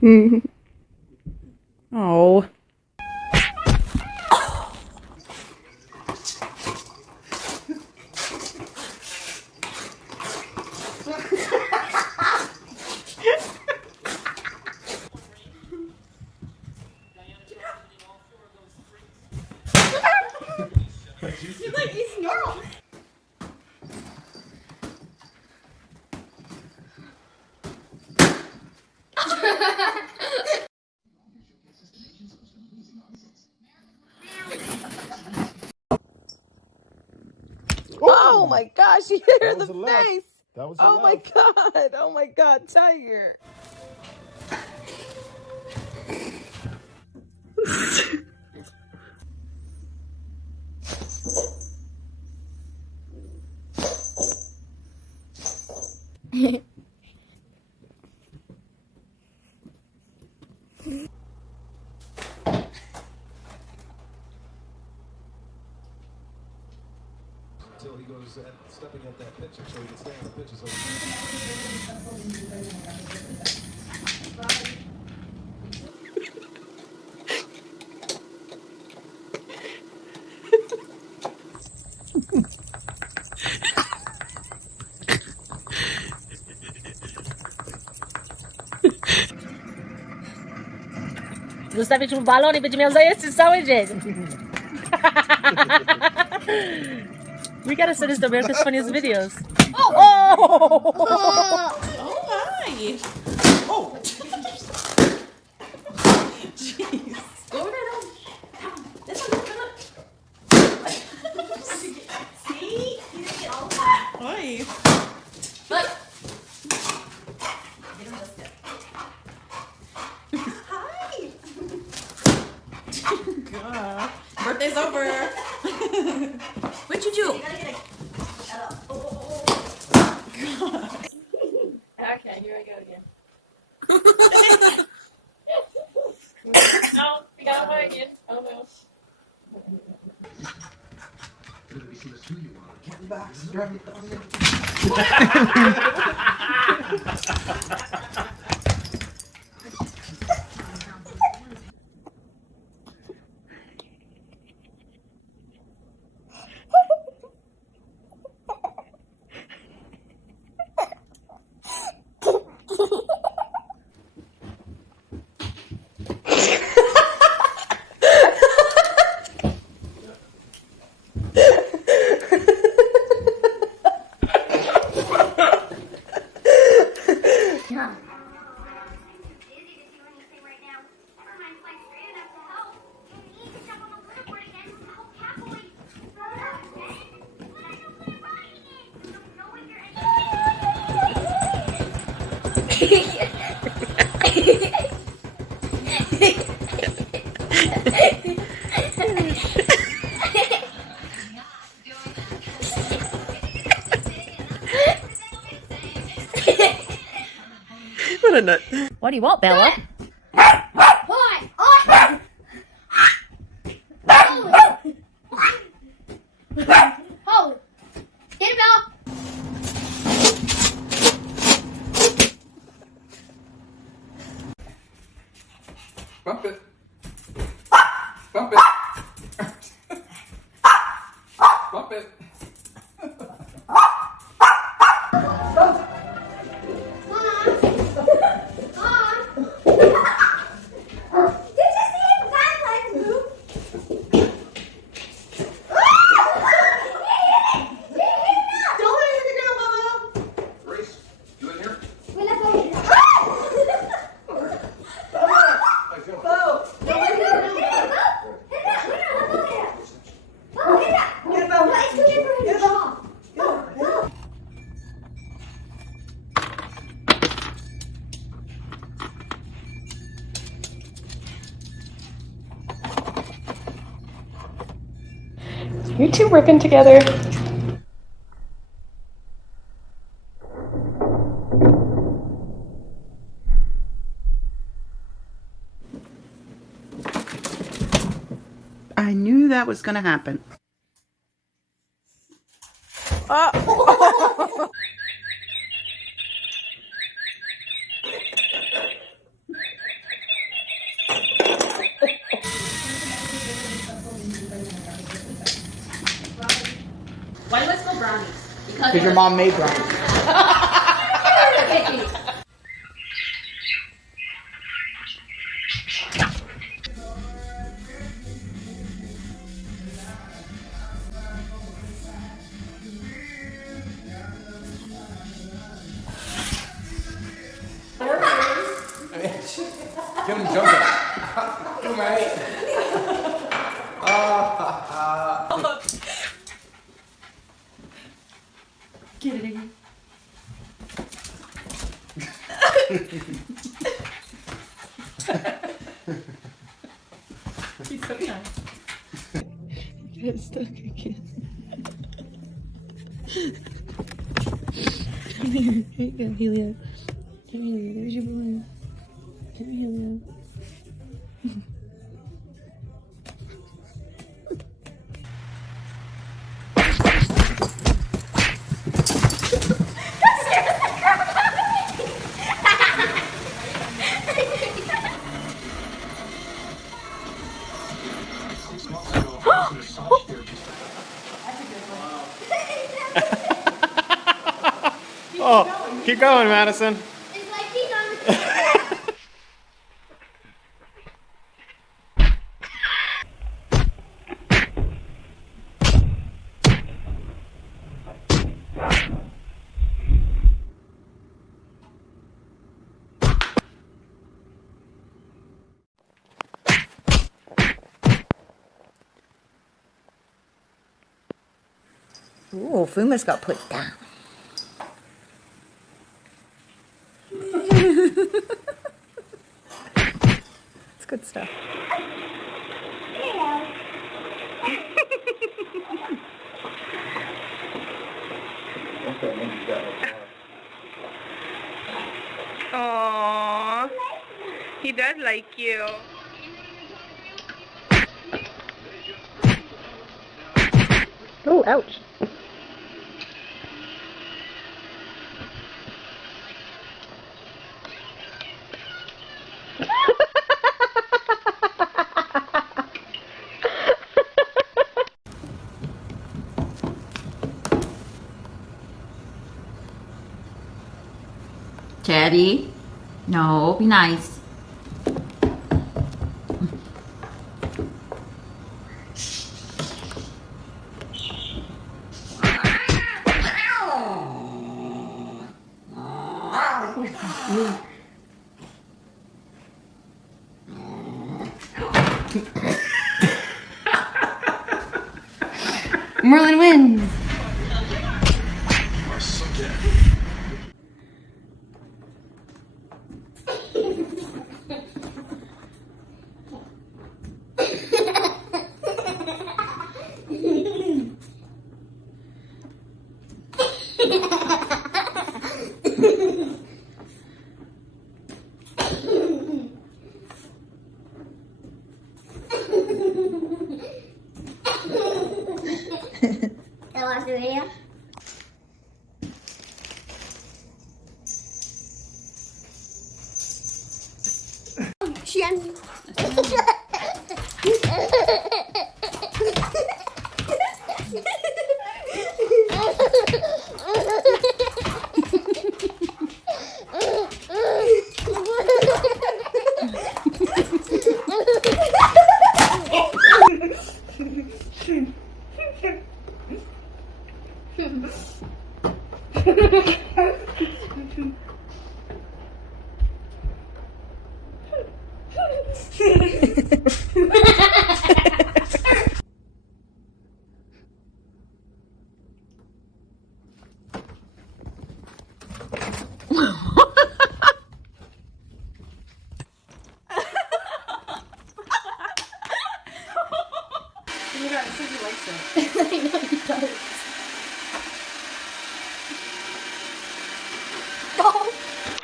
Oh. You're like, he's snarling. Oh my gosh, you hit her in the face. That was Oh my god. Oh my god, Tiger. Until he goes stepping at that pitcher so he can stay on the pitches. Zostawić mu balon i będzie miał zajeźdźcy cały dzień. We gotta send this to America's Funniest Videos. Oh! Oh my! Oh! Jeez. Go over there, down. This one, see? You didn't get all of that. Oi. Look. Hi. God. Birthday's over. What'd you do? Okay, here I go again. No, we got away again. Oh no. What a nut. What do you want, Bella? Hold. Get it, Bella. Bump it. Bump it. Bump it. You two working together? I knew that was going to happen. brownies. Because your mom made brownies. Give him jumping. Come on. Get it, Iggy. He's so nice. Get stuck again. Come here. Here you go, Helio. Come here, there's your balloon. Come here, Helio. Oh, keep going, Madison. It's like he's on the Ooh, Fuma's got put down. It's good stuff. Aww, he does like you. Oh, ouch. Teddy, no, be nice. Merlin wins. That was the video. Shen.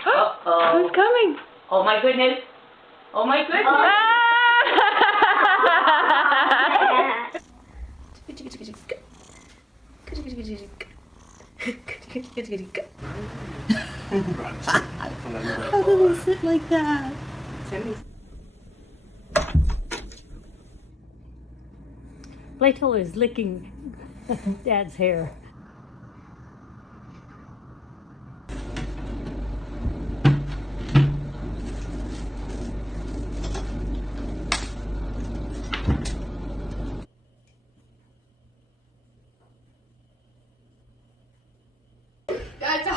Uh-oh. Who's coming? Oh my goodness. Oh my goodness. How do they sit like that? Plato is licking Dad's hair.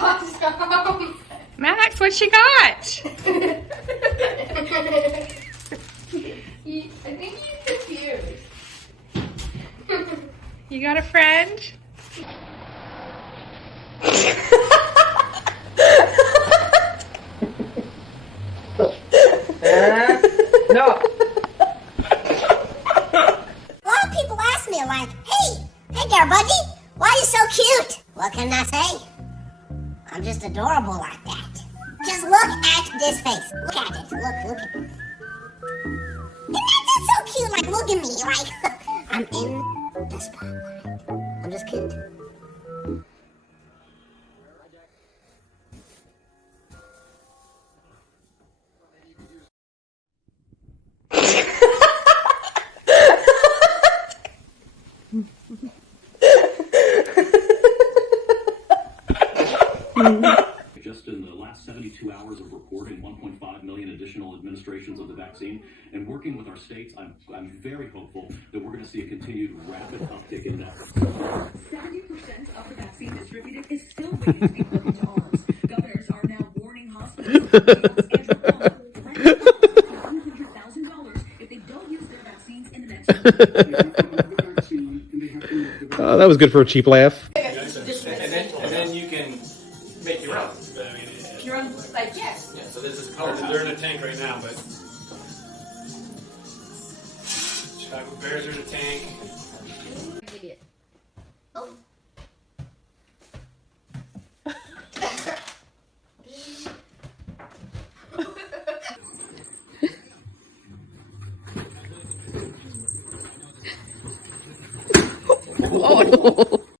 awesome. Max, what she got? I think he's confused. You got a friend? No. A lot of people ask me, like, hey there, buddy, why are you so cute? What can I say? I'm just adorable like that. Just look at this face. Look at it. Look at it. Isn't that so cute? Like, look at me. Like, I'm in the spotlight. I'm just cute. Just in the last 72 hours of reporting 1.5 million additional administrations of the vaccine, and working with our states, I'm very hopeful that we're going to see a continued rapid uptick in that. 70% of the vaccine distributed is still waiting to be put into arms. Governors are now warning hospitals $100,000 if they don't use their vaccines in the next Oh, that was good for a cheap laugh. And then you can make your own. Your own, like, yes. Yeah, so this is color. They're in a tank right now, but Chicago Bears are in a tank. Idiot. Oh.